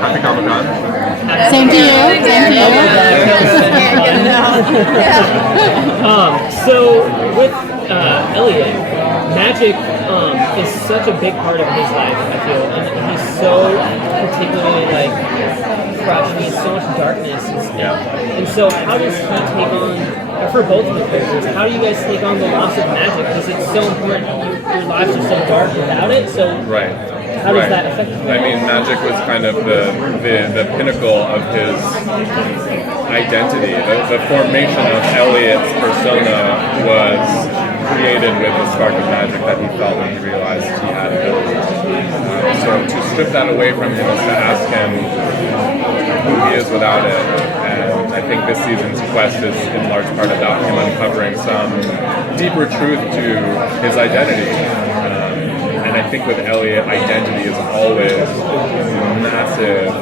Happy Comic-Con. Same to you. Same to you. So with Elliot, magic is such a big part of his life, I feel, and he's so particularly like crushed. He has so much darkness. And so how does he take on, for both of the characters, how do you guys take on the loss of magic? Because it's so important. Your lives are so dark without it. So how does that affect you? I mean, magic was kind of the pinnacle of his identity. The formation of Elliot's persona was created with a spark of magic that he felt when he realized he had it. So to strip that away from him is to ask him who he is without it. And I think this season's quest is in large part about him uncovering some deeper truth to his identity. And I think with Elliot, identity is always massive,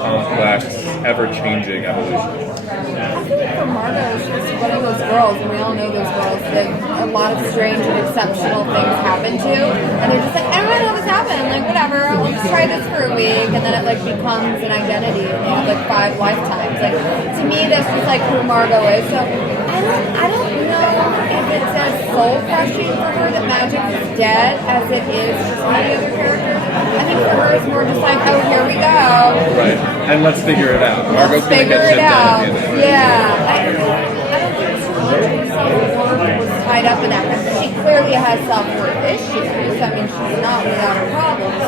complex, ever-changing evolution. I think for Margot, she's one of those girls, and we all know those girls, that a lot of strange and exceptional things happen to, and they're just like, I don't know how this happened, like whatever, I'll just try this for a week, and then it like becomes an identity, and they have like 5 lifetimes. Like, to me, that's just like who Margot is. So I don't know if it's as soul crushing for her that magic is dead as it is for some of the other characters. I think for her it's more just like, oh, here we go. Right, and let's figure it out. Margot's going to get shit done. Yeah, I don't think too much of her self-worth was tied up in that. She clearly has self-worth issues. I mean, she's not without her problems.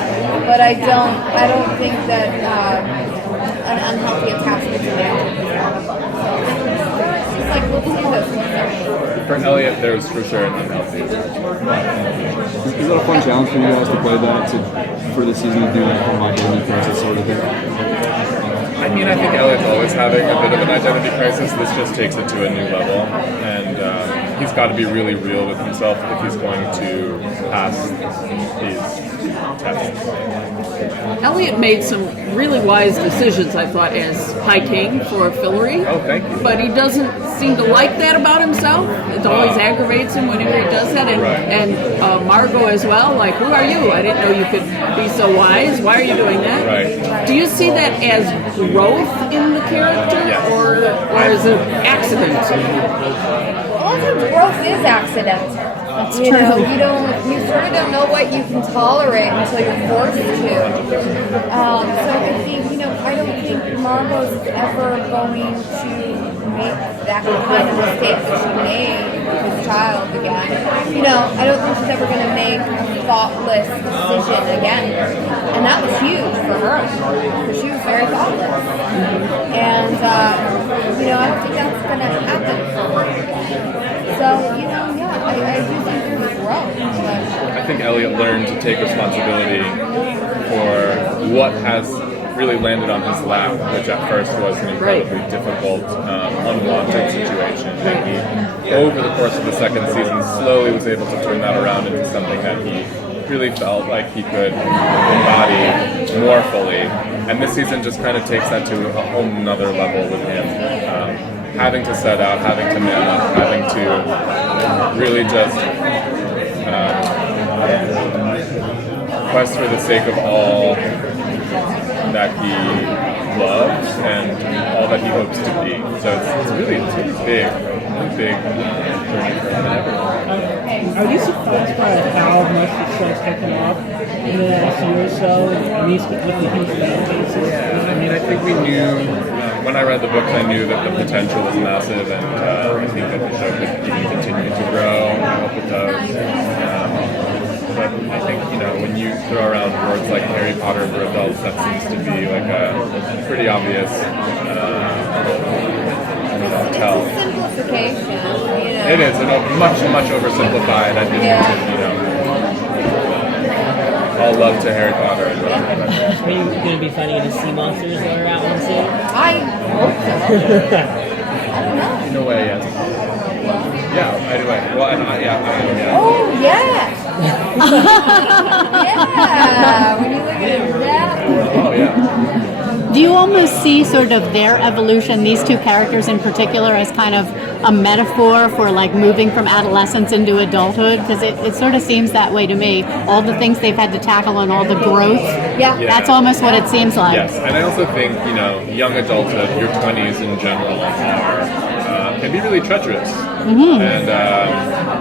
But I don't think that an unhealthy attachment to magic is one of them. So it's just like, we'll see this. For Elliot, there's for sure an unhealthy Is that a fun challenge for you guys to play that for the season to do that whole identity crisis sort of thing? I mean, I think Elliot's always having a bit of an identity crisis. This just takes it to a new level, and he's got to be really real with himself if he's going to pass these tests. Elliot made some really wise decisions, I thought, as High King for Fillory. Oh, thank you. But he doesn't seem to like that about himself. It always aggravates him whenever he does that. And Margot as well. Like, who are you? I didn't know you could be so wise. Why are you doing that? Right. Do you see that as growth in the character, or is it accident? Well, I think growth is accidental. You know, you sort of don't know what you can tolerate until you're forced to. So I think, I don't think Margot's ever going to make that kind of mistake that she made with his child again. I don't think she's ever going to make a thoughtless decision again. And that was huge for her, because she was very thoughtless. And, I don't think that's going to happen for her again. So, I do think there's growth. I think Elliot learned to take responsibility for what has really landed on his lap, which at first was an incredibly difficult, unwanted situation. And he, over the course of the second season, slowly was able to turn that around into something that he really felt like he could embody more fully. And this season just kind of takes that to a whole nother level with him. Having to set out, having to man up, having to really just quest for the sake of all that he loves and all that he hopes to be. So it's really big journey for him. Are you surprised by how much the show's taken off in the last year or so, at least with the huge fan bases? Yeah, I mean, I think we knew, when I read the books, I knew that the potential was massive, and I think that the show could even continue to grow. I hope it does. But I think, when you throw around words like Harry Potter for adults, that seems to be like a pretty obvious tell. It's a simplification, It is, much oversimplified. I think, all love to Harry Potter. Are you going to be finding any sea monsters that are out one soon? I hope so. I don't know. In a way, yes. Yeah, anyway. Well, yeah. Oh, yeah. Yeah, when you look at it that way. Oh, yeah. Do you almost see sort of their evolution, these two characters in particular, as kind of a metaphor for like moving from adolescence into adulthood? Because it sort of seems that way to me. All the things they've had to tackle and all the growth. Yeah. That's almost what it seems like. Yes, and I also think, young adulthood, your 20s in general, can be really treacherous. And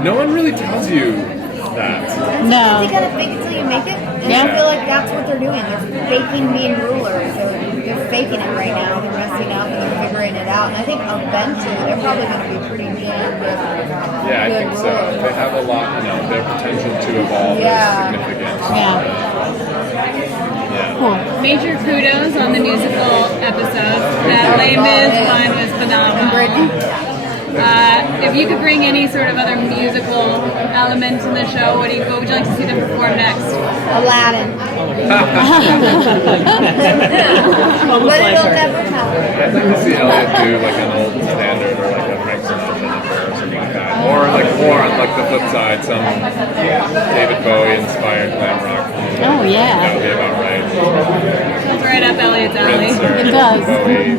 no one really tells you that. No. You gotta fake it till you make it. And Yeah. I feel like that's what they're doing. They're faking being rulers. They're faking it right now. They're messing up and they're figuring it out. And I think eventually they're probably going to be pretty damn good. Yeah, I good think so. rulers. They have a lot, their potential to evolve Yeah. is significant. Yeah. Cool. Major kudos on the musical episode. That Les Mis one was phenomenal. If you could bring any sort of other musical element in the show, what would you like to see them perform next? Aladdin. Almost But like it'll her. never happen. I'd like to see Elliot do like an old standard or like a Frank Sinatra number or something like that. Or like more on like the flip side, some David Bowie inspired glam rock. Oh, yeah. That would be about right. Sounds right up Elliot's alley. Prince or It does. Bowie,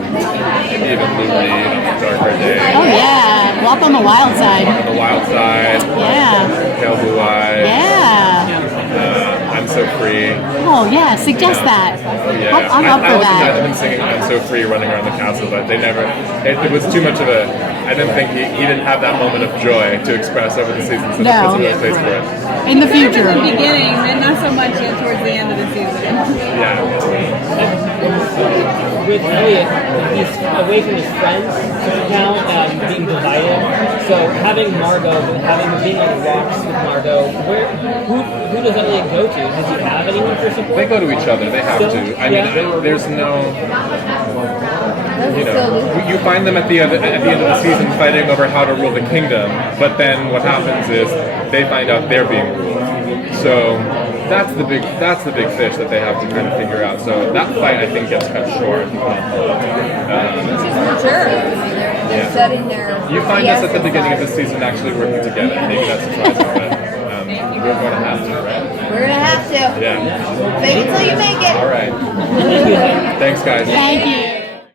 maybe even Lou Reed on a darker day. Oh, yeah. Walk on the wild side. On the Wild Side, Yeah. Pale Blue Eyes, Yeah. I'm So Free. Oh, yeah. Suggest that. Yeah, I'm up for I've that. been singing I'm So Free running around the castle, but they never, it was too much of a, I didn't think he didn't have that moment of joy to express over the season, so No. there wasn't no space for it. In the At future. the beginning, then not so much yet towards the end of the season. Yeah. With Elliot, he's away from his friends now, being divided. So having Margot, being on the rocks with Margot, who does Elliot go to? Does he have anyone for support? They go to each other, they have to. I mean, there's no, you find them at the end of the season fighting over how to rule the kingdom, but then what happens is they find out they're being ruled. So that's the big fish that they have to kind of figure out. So that fight, I think, gets cut short. Which is mature. They're setting their. You find us at the beginning of the season actually working together. Maybe that's surprising, but we're going to have to, right? We're gonna have to. Yeah. Fake it till you make it. All right. Thanks, guys. Thank you.